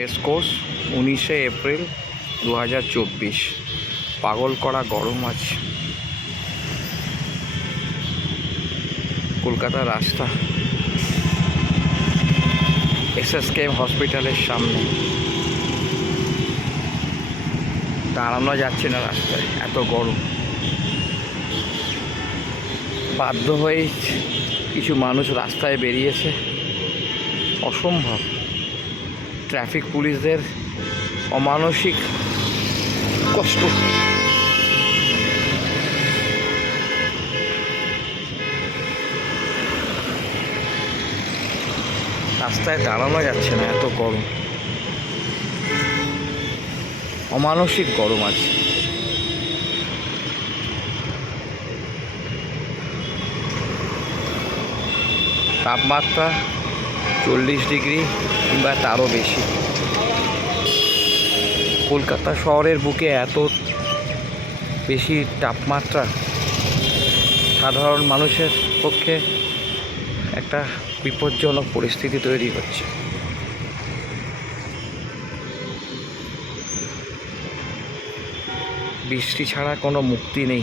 শেষ course 19শে April 2024। পাগল করা গরম আছে। কলকাতার রাস্তা SSKM হসপিটালের সামনে দাঁড়ানো যাচ্ছে না রাস্তায়, এত গরম। বাধ্য হয়ে কিছু মানুষ রাস্তায় বেরিয়েছে। অসম্ভব ট্রাফিক পুলিশদের অমানসিক কষ্ট। রাস্তায় দাঁড়ানো যাচ্ছে না, এত গরম, অমানসিক গরম আছে। তাপমাত্রা 40 ডিগ্রি কিংবা তারও বেশি। কলকাতা শহরের বুকে এত বেশি তাপমাত্রা সাধারণ মানুষের পক্ষে একটা বিপজ্জনক পরিস্থিতি তৈরি হচ্ছে। বৃষ্টি ছাড়া কোনো মুক্তি নেই।